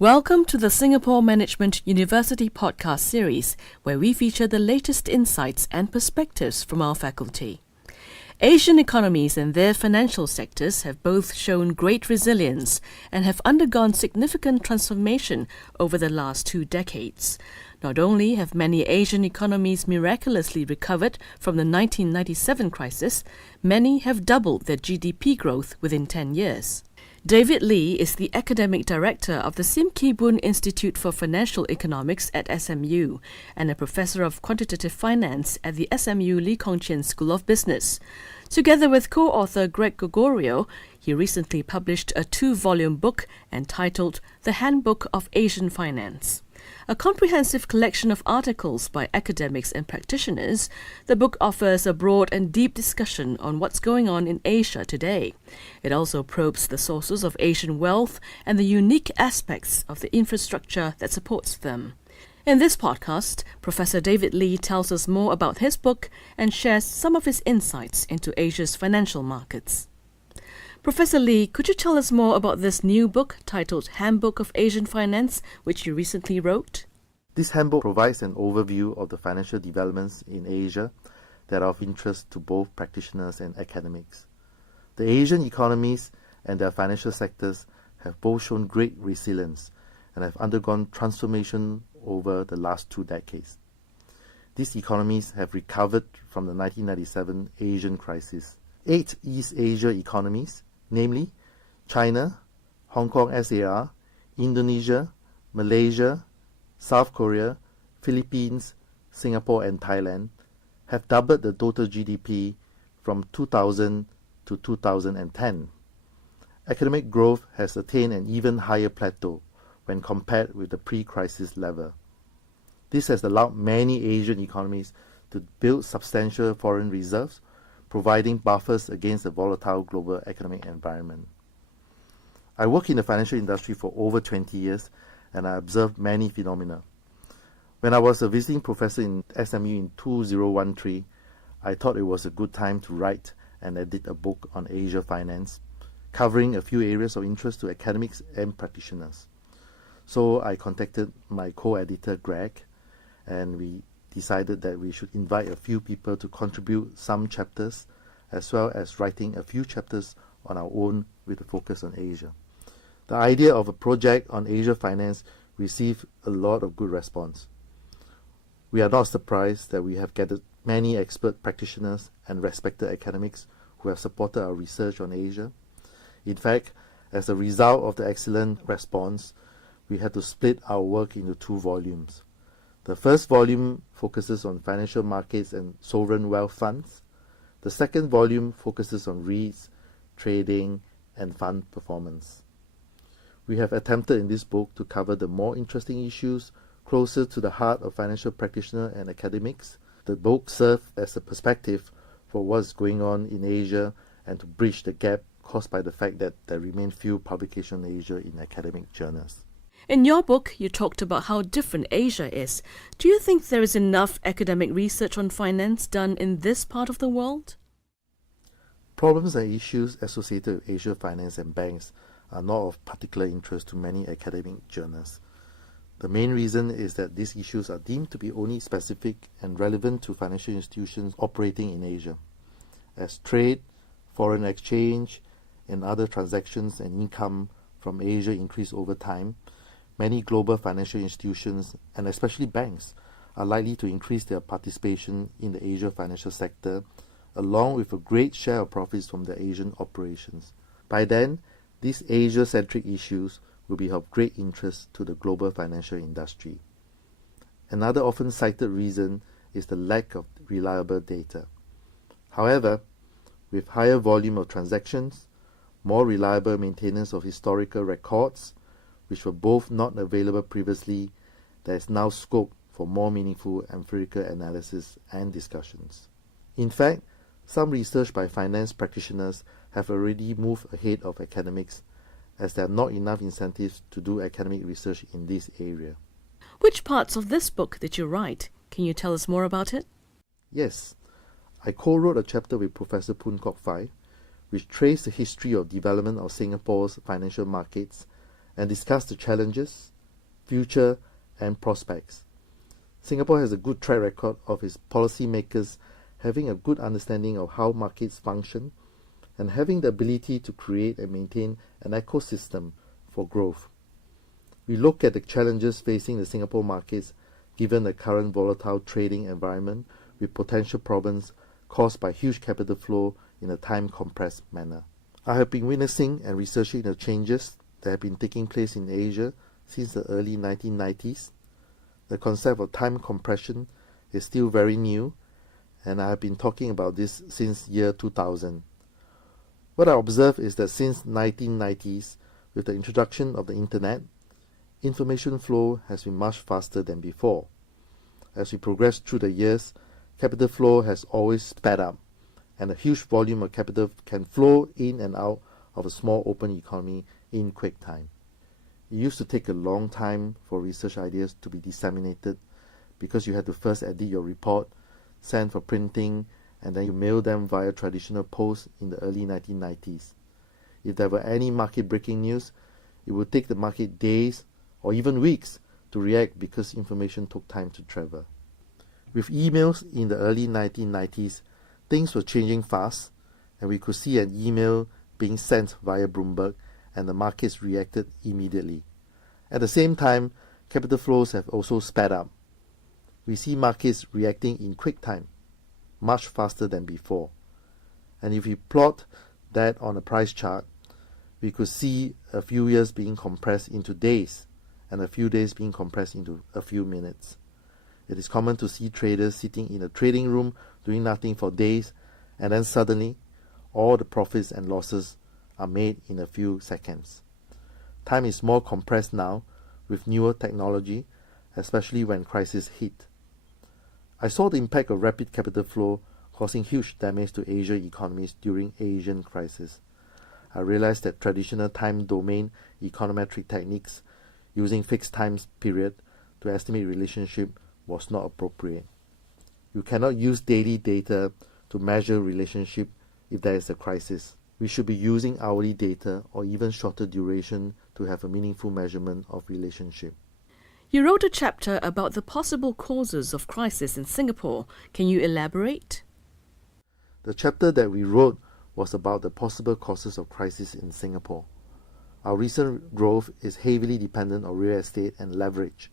Welcome to the Singapore Management University podcast series, where we feature the latest insights and perspectives from our faculty. Asian economies and their financial sectors have both shown great resilience and have undergone significant transformation over the last 2 decades. Not only have many Asian economies miraculously recovered from the 1997 crisis, many have doubled their GDP growth within 10 years. David Lee is the Academic Director of the Sim Kee Boon Institute for Financial Economics at SMU and a Professor of Quantitative Finance at the SMU Lee Kong Chian School of Business. Together with co-author Greg Gregorio, he recently published a 2-volume book entitled The Handbook of Asian Finance. A comprehensive collection of articles by academics and practitioners, the book offers a broad and deep discussion on what's going on in Asia today. It also probes the sources of Asian wealth and the unique aspects of the infrastructure that supports them. In this podcast, Professor David Lee tells us more about his book and shares some of his insights into Asia's financial markets. Professor Lee, could you tell us more about this new book titled Handbook of Asian Finance, which you recently wrote? This handbook provides an overview of the financial developments in Asia that are of interest to both practitioners and academics. The Asian economies and their financial sectors have both shown great resilience and have undergone transformation over the last 2 decades. These economies have recovered from the 1997 Asian crisis. 8 East Asia economies, namely China, Hong Kong SAR, Indonesia, Malaysia, South Korea, Philippines, Singapore and Thailand, have doubled the total GDP from 2000 to 2010. Economic growth has attained an even higher plateau when compared with the pre-crisis level. This has allowed many Asian economies to build substantial foreign reserves, providing buffers against the volatile global economic environment. I work in the financial industry for over 20 years and I observed many phenomena. When I was a visiting professor in SMU in 2013, I thought it was a good time to write and edit a book on Asia finance, covering a few areas of interest to academics and practitioners. So I contacted my co-editor Greg, and we decided that we should invite a few people to contribute some chapters, as well as writing a few chapters on our own with a focus on Asia. The idea of a project on Asia finance received a lot of good response. We are not surprised that we have gathered many expert practitioners and respected academics who have supported our research on Asia. In fact, as a result of the excellent response, we had to split our work into 2 volumes. The first volume focuses on financial markets and sovereign wealth funds. The second volume focuses on REITs, trading, and fund performance. We have attempted in this book to cover the more interesting issues closer to the heart of financial practitioners and academics. The book serves as a perspective for what's going on in Asia and to bridge the gap caused by the fact that there remain few publications on Asia in academic journals. In your book, you talked about how different Asia is. Do you think there is enough academic research on finance done in this part of the world? Problems and issues associated with Asia finance and banks are not of particular interest to many academic journals. The main reason is that these issues are deemed to be only specific and relevant to financial institutions operating in Asia. As trade, foreign exchange, and other transactions and income from Asia increase over time, many global financial institutions, and especially banks, are likely to increase their participation in the Asia financial sector, along with a great share of profits from their Asian operations. By then, these Asia-centric issues will be of great interest to the global financial industry. Another often cited reason is the lack of reliable data. However, with higher volume of transactions, more reliable maintenance of historical records, which were both not available previously, there is now scope for more meaningful empirical analysis and discussions. In fact, some research by finance practitioners have already moved ahead of academics, as there are not enough incentives to do academic research in this area. Which parts of this book did you write? Can you tell us more about it? Yes, I co-wrote a chapter with Professor Poon Kok Fai, which traced the history of development of Singapore's financial markets and discussed the challenges, future, and prospects. Singapore has a good track record of its policymakers having a good understanding of how markets function and having the ability to create and maintain an ecosystem for growth. We look at the challenges facing the Singapore markets given the current volatile trading environment with potential problems caused by huge capital flow in a time-compressed manner. I have been witnessing and researching the changes that have been taking place in Asia since the early 1990s. The concept of time compression is still very new, and I have been talking about this since year 2000. What I observe is that since 1990s, with the introduction of the internet, information flow has been much faster than before. As we progress through the years, capital flow has always sped up, and a huge volume of capital can flow in and out of a small open economy in quick time. It used to take a long time for research ideas to be disseminated because you had to first edit your report, send for printing, and then you mail them via traditional post in the early 1990s. If there were any market-breaking news, it would take the market days or even weeks to react because information took time to travel. With emails in the early 1990s, things were changing fast, and we could see an email being sent via Bloomberg, and the markets reacted immediately. At the same time, capital flows have also sped up. We see markets reacting in quick time, much faster than before. And if we plot that on a price chart, we could see a few years being compressed into days, and a few days being compressed into a few minutes. It is common to see traders sitting in a trading room doing nothing for days, and then suddenly all the profits and losses are made in a few seconds. Time is more compressed now with newer technology, especially when crises hit. I saw the impact of rapid capital flow causing huge damage to Asian economies during Asian crisis. I realized that traditional time domain econometric techniques using fixed time period to estimate relationship was not appropriate. You cannot use daily data to measure relationship if there is a crisis. We should be using hourly data or even shorter duration to have a meaningful measurement of relationship. You wrote a chapter about the possible causes of crisis in Singapore. Can you elaborate? The chapter that we wrote was about the possible causes of crisis in Singapore. Our recent growth is heavily dependent on real estate and leverage.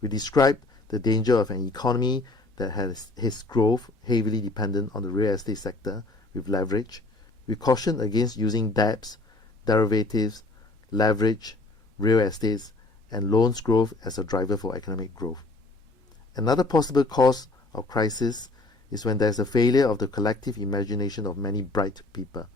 We described the danger of an economy that has its growth heavily dependent on the real estate sector with leverage. We cautioned against using debts, derivatives, leverage, real estates, and loans growth as a driver for economic growth. Another possible cause of crisis is when there is a failure of the collective imagination of many bright people,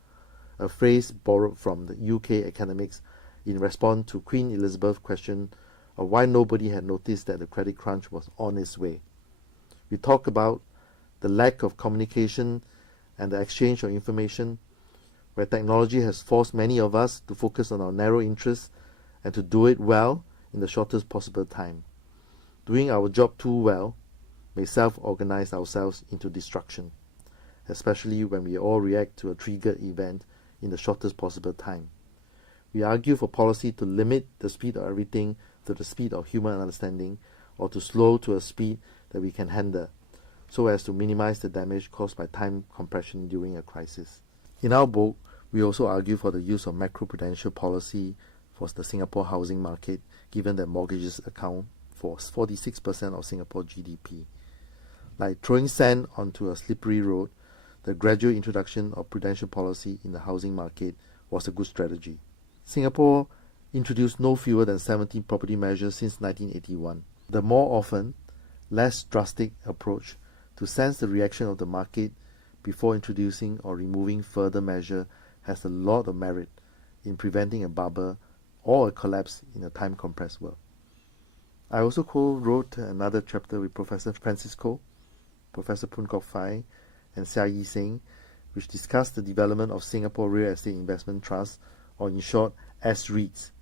a phrase borrowed from the UK academics in response to Queen Elizabeth's question of why nobody had noticed that the credit crunch was on its way. We talk about the lack of communication and the exchange of information, where technology has forced many of us to focus on our narrow interests and to do it well in the shortest possible time. Doing our job too well may self-organize ourselves into destruction, especially when we all react to a triggered event in the shortest possible time. We argue for policy to limit the speed of everything to the speed of human understanding, or to slow to a speed that we can handle, so as to minimize the damage caused by time compression during a crisis. In our book, we also argue for the use of macroprudential policy for the Singapore housing market, given that mortgages account for 46% of Singapore GDP. Like throwing sand onto a slippery road, the gradual introduction of prudential policy in the housing market was a good strategy. Singapore introduced no fewer than 17 property measures since 1981. The more often, less drastic approach to sense the reaction of the market before introducing or removing further measure has a lot of merit in preventing a bubble or a collapse in a time-compressed world. I also co-wrote another chapter with Professor Francis Koh, Professor Poon Kok Fai, and Seah Yi Seng, which discussed the development of Singapore Real Estate Investment Trust, or in short, S-REITs.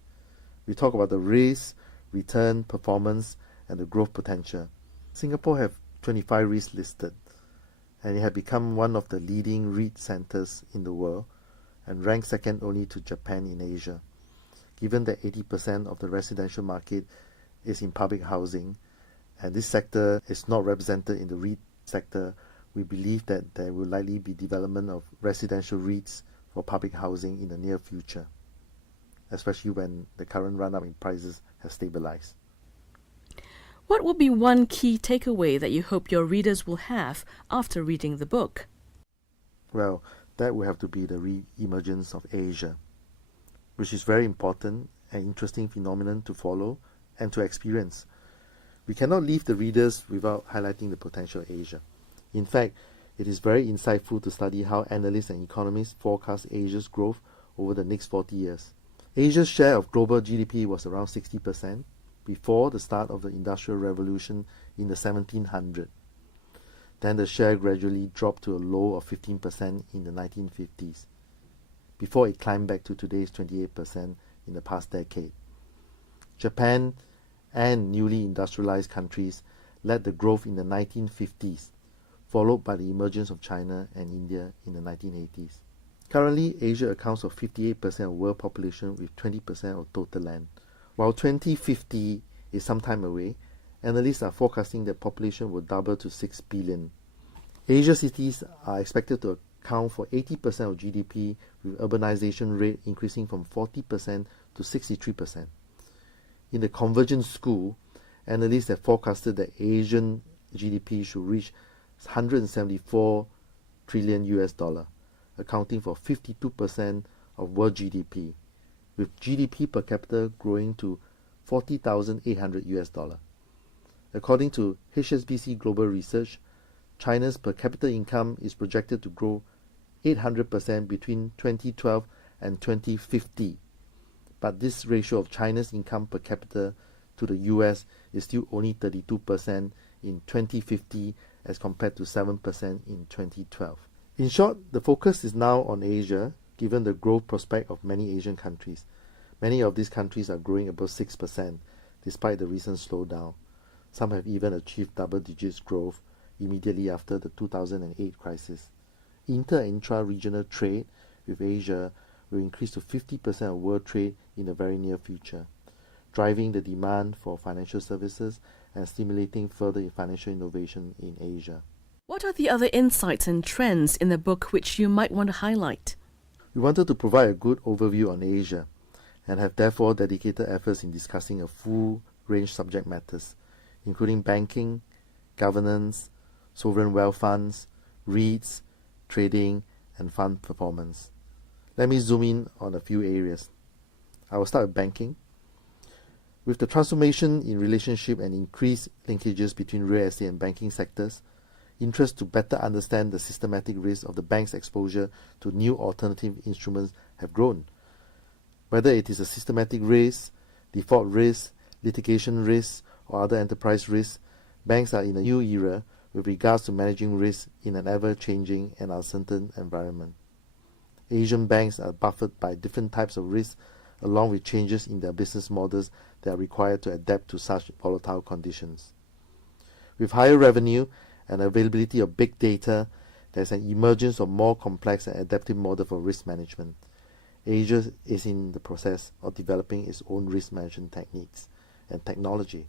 We talk about the risk, return, performance, and the growth potential. Singapore have 25 REITs listed, and it had become one of the leading REIT centers in the world, and ranked second only to Japan in Asia. Given that 80% of the residential market is in public housing, and this sector is not represented in the REIT sector. We believe that there will likely be development of residential REITs for public housing in the near future, especially when the current run-up in prices has stabilized. What would be one key takeaway that you hope your readers will have after reading the book? Well, that will have to be the re-emergence of Asia, which is very important and interesting phenomenon to follow and to experience. We cannot leave the readers without highlighting the potential of Asia. In fact, it is very insightful to study how analysts and economists forecast Asia's growth over the next 40 years. Asia's share of global GDP was around 60% before the start of the Industrial Revolution in the 1700s. Then the share gradually dropped to a low of 15% in the 1950s, before it climbed back to today's 28% in the past decade. Japan and newly industrialized countries led the growth in the 1950s, followed by the emergence of China and India in the 1980s. Currently, Asia accounts for 58% of world population with 20% of total land. While 2050 is some time away, analysts are forecasting that population will double to 6 billion. Asia cities are expected to account for 80% of GDP, with urbanization rate increasing from 40% to 63%. In the Convergence School, analysts have forecasted that Asian GDP should reach $174 trillion, accounting for 52% of world GDP, with GDP per capita growing to $40,800. According to HSBC Global Research, China's per capita income is projected to grow 800% between 2012 and 2050. But this ratio of China's income per capita to the US is still only 32% in 2050 as compared to 7% in 2012. In short, the focus is now on Asia, given the growth prospect of many Asian countries. Many of these countries are growing above 6% despite the recent slowdown. Some have even achieved double-digit growth immediately after the 2008 crisis. Inter- and intra-regional trade with Asia will increase to 50% of world trade in the very near future, driving the demand for financial services and stimulating further financial innovation in Asia. What are the other insights and trends in the book which you might want to highlight? We wanted to provide a good overview on Asia and have therefore dedicated efforts in discussing a full range of subject matters, including banking, governance, sovereign wealth funds, REITs, trading, and fund performance. Let me zoom in on a few areas. I will start with banking. With the transformation in relationship and increased linkages between real estate and banking sectors, interest to better understand the systematic risk of the bank's exposure to new alternative instruments have grown. Whether it is a systematic risk, default risk, litigation risk, or other enterprise risks, banks are in a new era with regards to managing risk in an ever-changing and uncertain environment. Asian banks are buffered by different types of risks, along with changes in their business models that are required to adapt to such volatile conditions. With higher revenue and availability of big data, there is an emergence of more complex and adaptive model for risk management. Asia is in the process of developing its own risk management techniques and technology,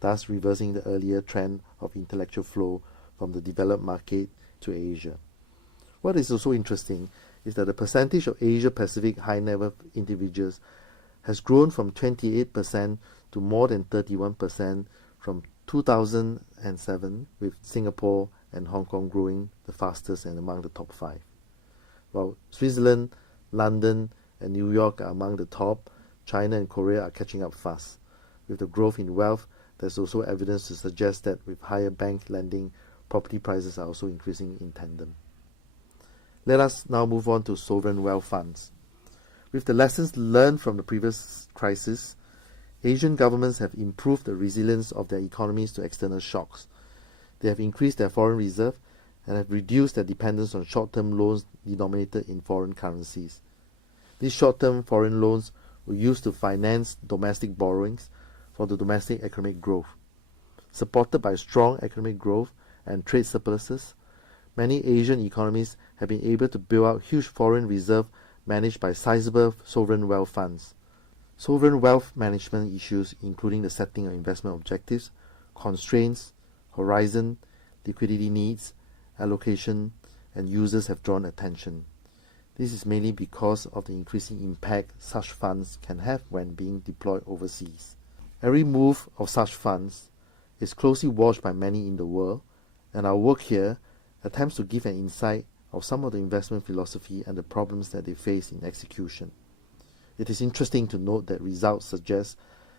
thus reversing the earlier trend of intellectual flow from the developed market to Asia. What is also interesting is that the percentage of Asia-Pacific high-net-worth individuals has grown from 28% to more than 31% from 2007, with Singapore and Hong Kong growing the fastest and among the top 5. While Switzerland, London, and New York are among the top, China and Korea are catching up fast. With the growth in wealth, there's also evidence to suggest that with higher bank lending, property prices are also increasing in tandem. Let us now move on to sovereign wealth funds. With the lessons learned from the previous crisis, Asian governments have improved the resilience of their economies to external shocks. They have increased their foreign reserve and have reduced their dependence on short-term loans denominated in foreign currencies. These short-term foreign loans were used to finance domestic borrowings for the domestic economic growth. Supported by strong economic growth and trade surpluses, many Asian economies have been able to build out huge foreign reserve managed by sizable sovereign wealth funds. Sovereign wealth management issues, including the setting of investment objectives, constraints, horizon, liquidity needs, allocation, and users have drawn attention. This is mainly because of the increasing impact such funds can have when being deployed overseas. Every move of such funds is closely watched by many in the world, and our work here attempts to give an insight of some of the investment philosophy and the problems that they face in execution. It is interesting to note that results suggest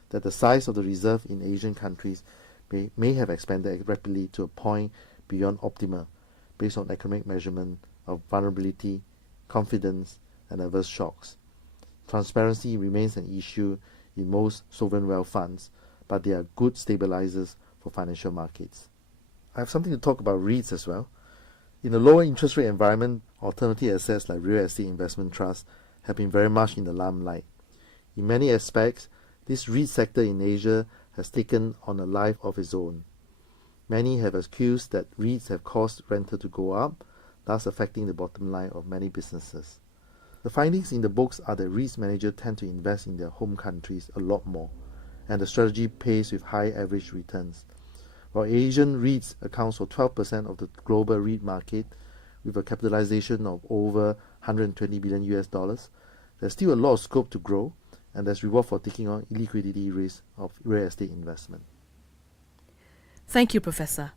that the size of the reserve in Asian countries may have expanded rapidly to a point beyond optimal based on economic measurement of vulnerability, confidence, and adverse shocks. Transparency remains an issue in most sovereign wealth funds, but they are good stabilizers for financial markets. I have something to talk about REITs as well. In a lower interest rate environment, alternative assets like real estate investment trusts have been very much in the limelight. In many aspects, this REIT sector in Asia has taken on a life of its own. Many have accused that REITs have caused rental to go up, thus affecting the bottom line of many businesses. The findings in the books are that REITs managers tend to invest in their home countries a lot more, and the strategy pays with high average returns. While Asian REITs accounts for 12% of the global REIT market, with a capitalization of over $120 billion US, there's still a lot of scope to grow, and there's reward for taking on illiquidity risk of real estate investment. Thank you, Professor.